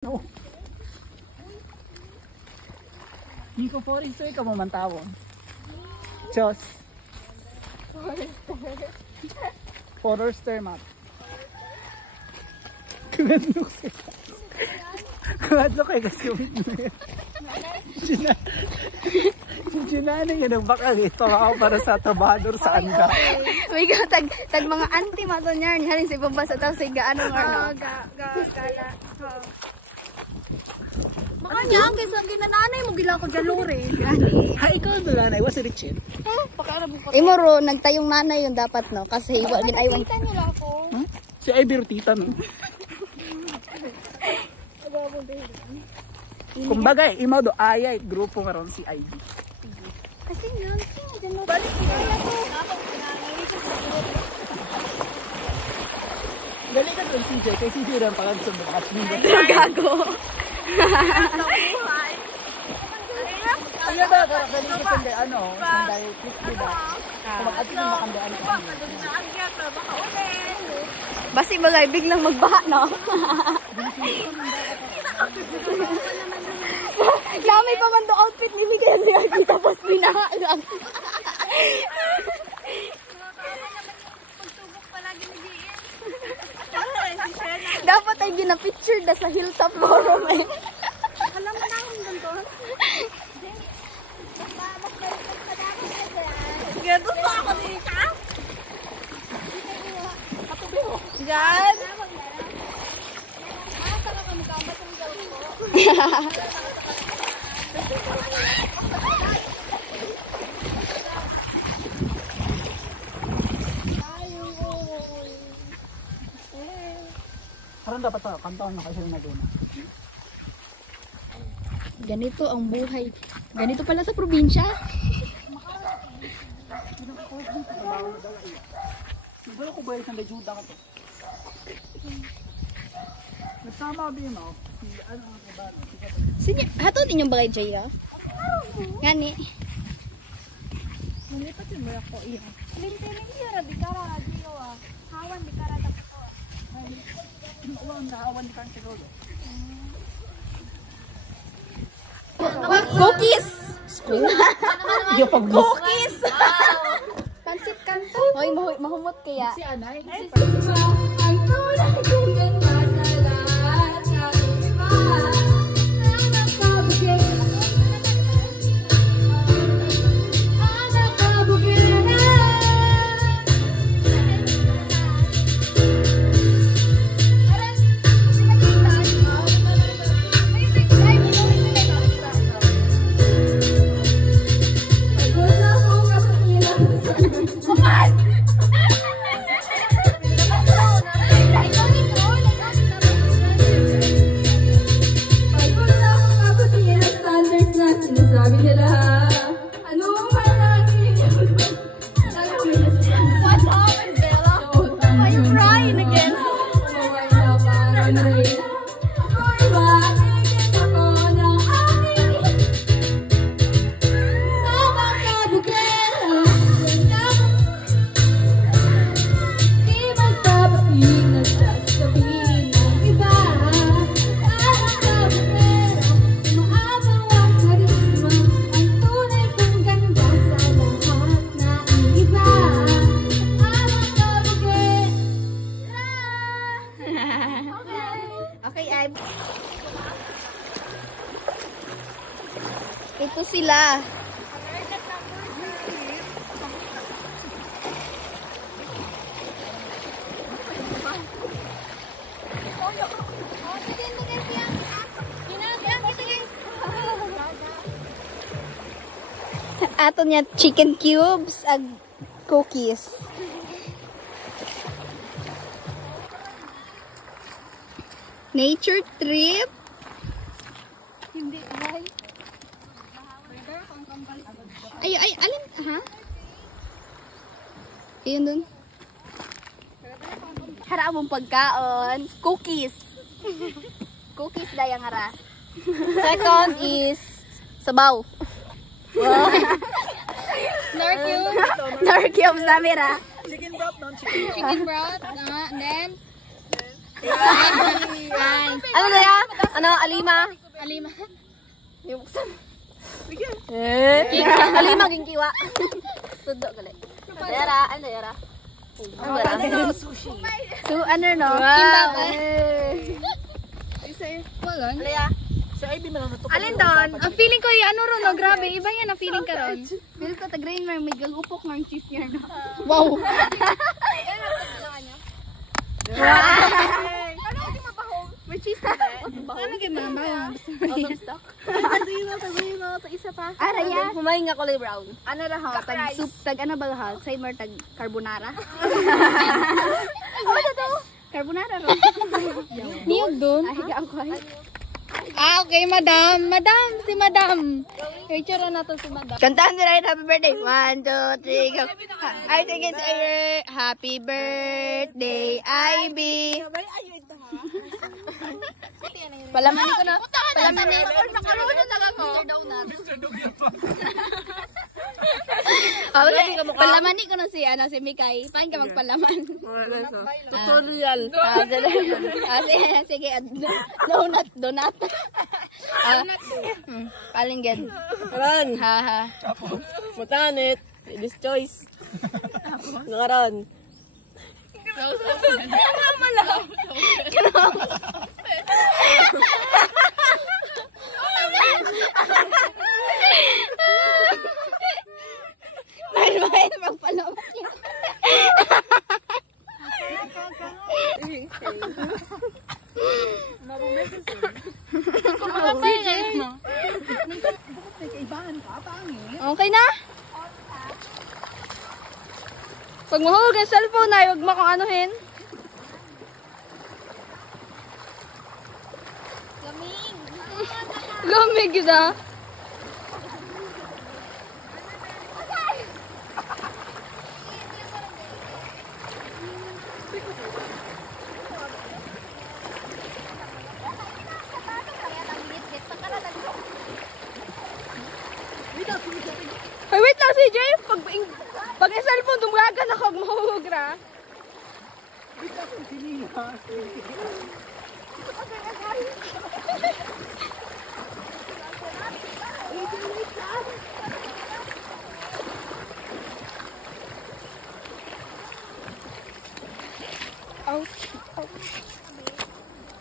No. Nico Forrester ka mo man tawon. Chos. Forrester map. Kumadlo kay kasi yung Sinana yun ang bakal ito ako para sa trabador saan ka. May tag mga auntie mato niya haling sa ibaba sa tao sa gaano nga no. Gala. Makanya ang kaysa ginananay mo gila ko jalore. Ha ikaw do nanay was Richard. Imo ro nagtayong nanay yung dapat no kasi iwa gin aywan. Si Ivy Rotita no. Kumbaga, imo do ayay grupo karon si Ivy. Kasi nang dyan Balik mo. Gali ka doon CJ, kay CJ rin pala sa bukas mundo. gago. Ano ba, gali ka sanday, sanday, crispy ba? Kumakatin yung makandaan ka. Basi bagay, biglang magbaha, no? Gamay pa man do outfit ni Miguel niya tapos binaha lang. Dapat ay gina-picture na sa hilltop forum eh. Alam mo na akong doon. Gato pa ako dito. Diyan. Parang dapat kantaon na kasi na doon. Ganito ang buhay. Ganito pala sa probinsya. Siguro ko ba yung sanday juda ka to? Nagsama ba yun ako? Ano ang kabalo? Sige, hato din yung bagay Jaya. Gani. Nalipat yung mga ko iya. Lintiling yara bikara adiyo ah. Hawan bikara dapat ko. Uwan na hawan ni kang siguro. Cookies. Yung pag-book. Cookies. Pansit kanto. Hoy, mahumot kaya. Si Anay. Ito sila. Ato niya chicken cubes ag cookies. Nature trip. Hindi ay. Ay, alin? Ha? Ayun dun. Hara mong pagkaon. Cookies. Cookies dayang hara. Second is sabaw. Wow. Nor cubes namin ha. Chicken broth, non chicken. Chicken broth, and then Ano na ya? Ano, alima? Alima. Alima ging kiwa. Tudo gali. Yara, ano yara? Ano yara? Sushi. So ano no? Kimbap. Wala. Alaya. Si Ivy man natutok. Alin doon? Ang feeling ko yung ano ron, no? Grabe. Iba yan ang feeling ka ron. Feel ko tagrain mo may galupok ng cheese niya na. Wow. Ano kasi mapahong? May cheese na ba? Ano kayo mga bahong? Out of stock. Taguyo na sa isa pa. Ara ya? Humayin nga kulay brown. Ano ra ha? Tag soup, tag ano ba ha? Side more tag carbonara. Ano to? Carbonara ron. Niyog doon? Ay, ako ay. Ah, okay, madam. Madam, si madam. Picture na to si madam. Kantahan nila yung happy birthday. 1, 2, 3, go. I think it's a happy birthday, Ivy. Palamanin ko na. Palamanin. Mr. Dugyan pa. Palamanin ko na si Mikay. Paano ka magpalaman? Tutorial. Sige, donut. Palinggan. Karon, Ha. mutanit. This choice. Karon. Main magpalaman. Okay na? Pag mahulog ang cellphone ay huwag mo kung anuhin. Lamig na. Ay, wait lang, CJ. Pag yung cellphone, dumulagan ako, mahulog ra.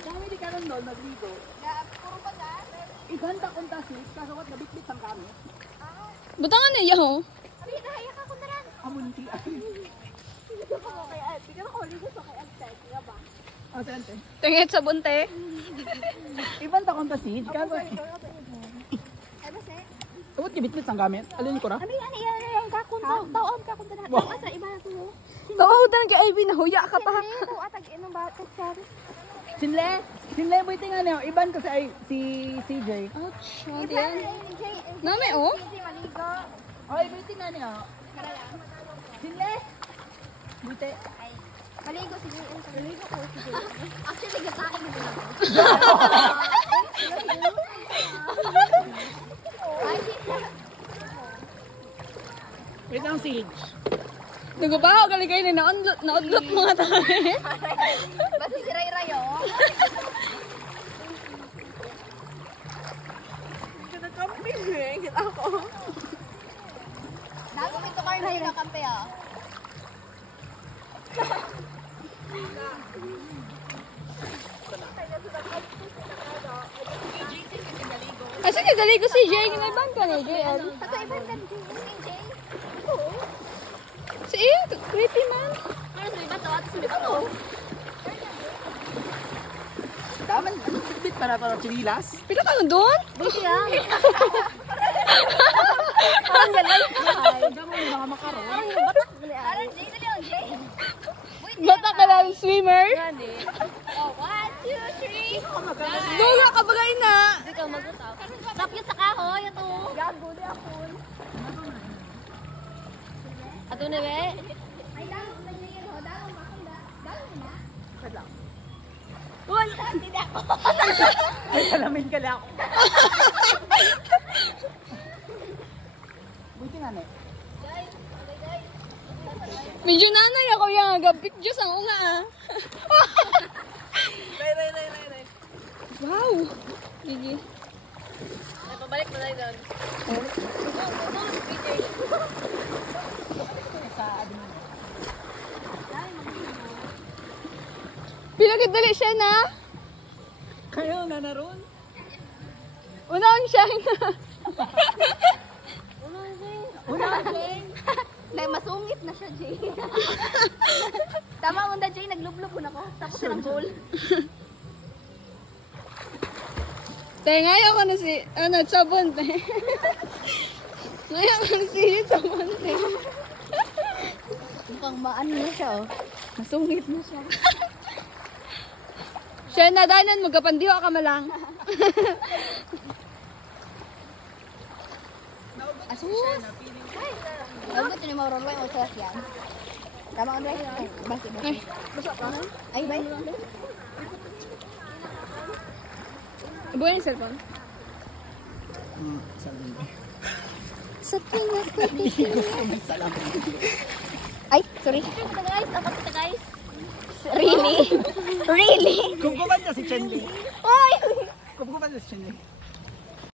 Dami di karon doon nagligo. Iganda kong tasit, kasawat na bitbit ang kami. Butangan niya, ho. Amunti ay. Oh, sante. Tingit sa bunte. Ibanda kong tasit, kasawat. Awat ni bitbit ang gamit. Alin ko ra? Nauudan kay Ivy, nahuya ka pa. Sinle boy tingan niyo. Iban ko si CJ. Ouch. Nami, oh. Oy, boy tingan niyo. Sinle. Buti. Maligo si JM. Maligo ko si JM. Actually, gasain ko lang. Wait ang Sage. Nagabaho kaligay na naudlot mga tayo. Basta si Ray oh. Nago ito kayo na yung kampe ah. Asa ni daligo si Jay, ginaiban ka ni Jay. Pato iban ka din si Jay. Si creepy man. Ano sa iba to? Ato sa iba to? Daman, bitbit para chinilas. Pila ka doon? Buti ah. Parang galay. Ay, gamo yung mga makaron. Parang Jay, dali ang Jay. Bata ka lang swimmer. Oh, 1, 2, 3. Duga ka bagay na. Ikaw mag-usap. Stop yun sa kahoy. Ito. Gago, di ako. Ato na be? Ay, dalo na niya yun. Dalo makanda. Dalo na. Dalo. Uy, hindi na ako. Ay, salamin ka lang. Buti nga na. Medyo nanay ako yung agapit Diyos ang unga ah. Wow! Gigi. Ay, pabalik mo na doon. Pinagdali siya na. Kayo na naroon. Unang siya na. Nay, masungit na siya, Jay. Tama mo na, Jay. Naglublog ko na ko. Tapos ng goal. Tay, ngayon ko na si, sabon, tay. Ngayon ko na si sabon, tay. Mukhang maano na siya, oh. Masungit na siya. Siya na, danan, magapandiho ka malang. Asus! Nagot yun yung mga rolway o sa yan. Tama ka, Bray? Basi, basi. Ay, Bray. Ibuhay yung cellphone. Sa tingin ko, ay, sorry. Kita guys, ako kita guys. Really? Really? Kumkuman na si Chenli. Oy! Kumkuman na si Chenli.